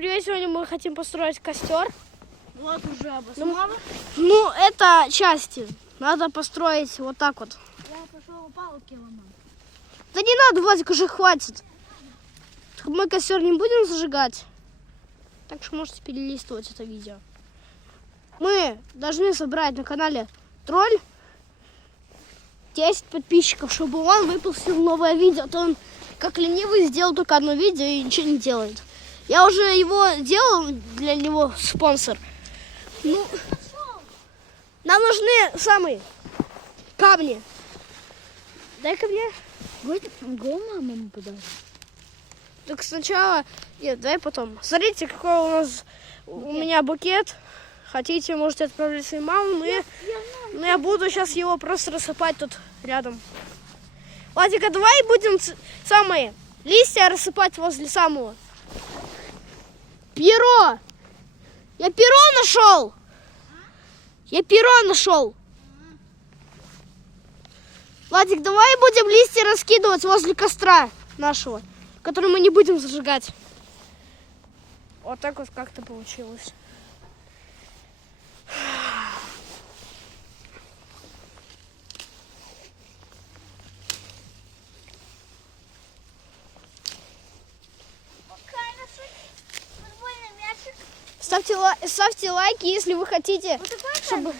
привет! Сегодня мы хотим построить костер. Вот уже обосновано. Ну, это части. Надо построить вот так вот. Я пошел палки ломать. Да не надо, Владик, уже хватит. Мы костер не будем зажигать. Так что можете перелистывать это видео. Мы должны собрать на канале Тролль 10 подписчиков, чтобы он выпустил новое видео. А то он, как ленивый, сделал только одно видео и ничего не делает. Я уже его делал, для него спонсор. Ну, нам нужны самые камни. Дай-ка мне. Го маму подарок. Так сначала... Нет, дай потом. Смотрите, какой у нас... У меня букет. Хотите, можете отправить своей маме. Но я буду сейчас его просто рассыпать тут рядом. Владик, а давай будем самые листья рассыпать возле самого. Перо! Я перо нашел! Я перо нашел! Владик, давай будем листья раскидывать возле костра нашего, который мы не будем зажигать. Вот так вот как-то получилось. Ставьте лайки, если вы хотите, чтобы...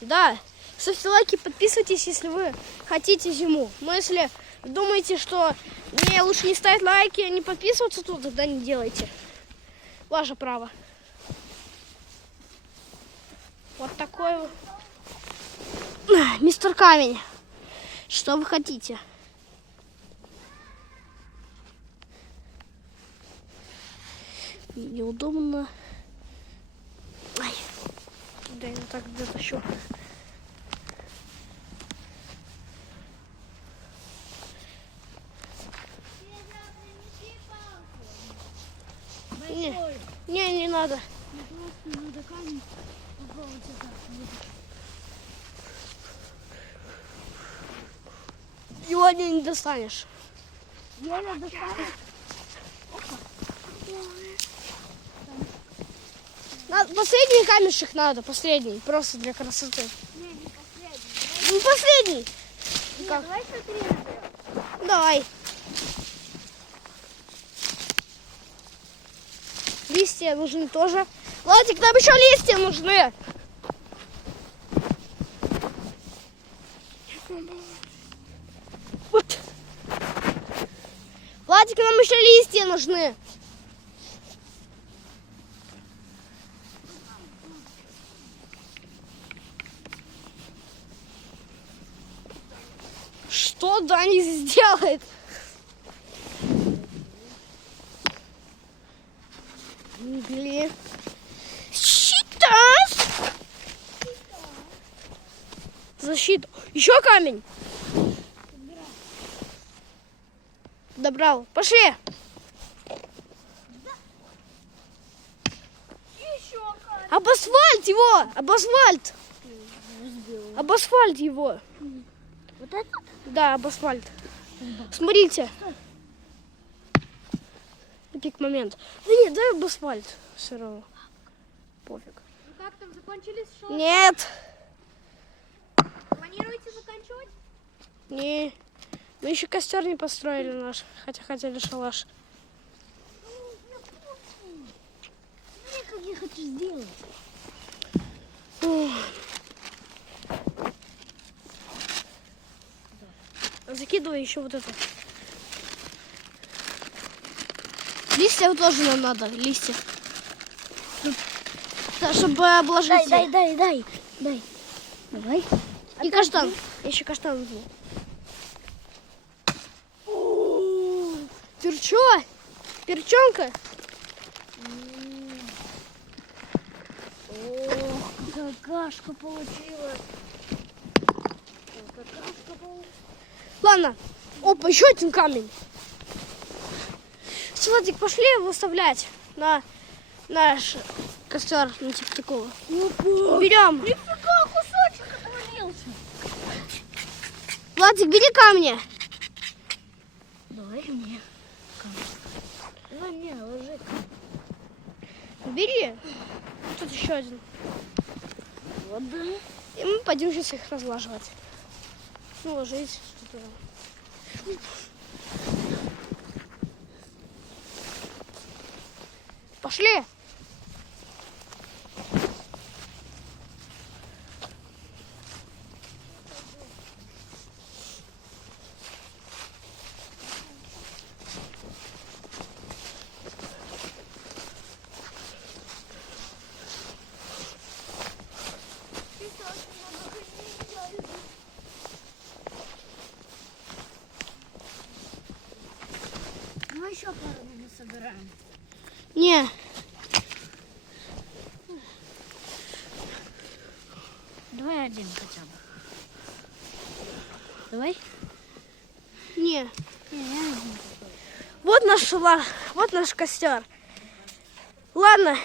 Да, ставьте лайки, подписывайтесь, если вы хотите зиму. Но если думаете, что мне лучше не ставить лайки, не подписываться, то тогда не делайте. Ваше право. Вот такой вот. Мистер Камень. Что вы хотите? Неудобно. Ай. Да, я так дотащу. Не надо. Надо камень попробовать это. Его не достанешь. Еле достанешь. Последний камешек надо, последний, просто для красоты. Не последний. Ну, последний. Нет, Как? давай смотри наперед. Давай. Листья нужны тоже. Владик, нам еще листья нужны. Вот. Владик, нам еще листья нужны. Что Дани сделает? Блин. Щита! Защита. Еще камень. Добрал. Пошли. Еще камень. Об асфальт его. Об асфальт. Об асфальт его. Вот это? Да, об асфальт. Смотрите. Пик момент. Да нет, дай об асфальт. Все равно. Пофиг. Ну как там, закончились шоу? Нет. Планируете заканчивать? Не. Мы еще костер не построили наш. Хотя хотели шалаш. Смотри, как я хочу сделать. Закидывай еще вот это. Листья тоже нам надо. Листья. Да, чтобы обложить. Дай. Давай. И каштан. Я еще каштан возьму. Перчо? Перчонка? Ох, какая кашка получилась. Ладно. Опа, еще один камень. Все, Владик, пошли его оставлять на наш костер, ну типа такого. Берем. Нифига, кусочек отвалился. Владик, бери камни. Давай мне камень. Ну не, ложи. Бери. Тут еще один. Вот да. И мы пойдем сейчас их разлаживать. Ну, ложить. Что-то. Пошли. Мы еще пару минут собираем. Не. Давай один хотя бы. Давай. Не. Не, я один такой. Вот наш костер. Ладно.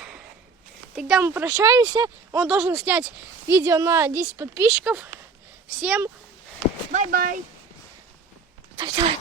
Тогда мы прощаемся. Он должен снять видео на 10 подписчиков. Всем Бай-бай. ставьте лайк.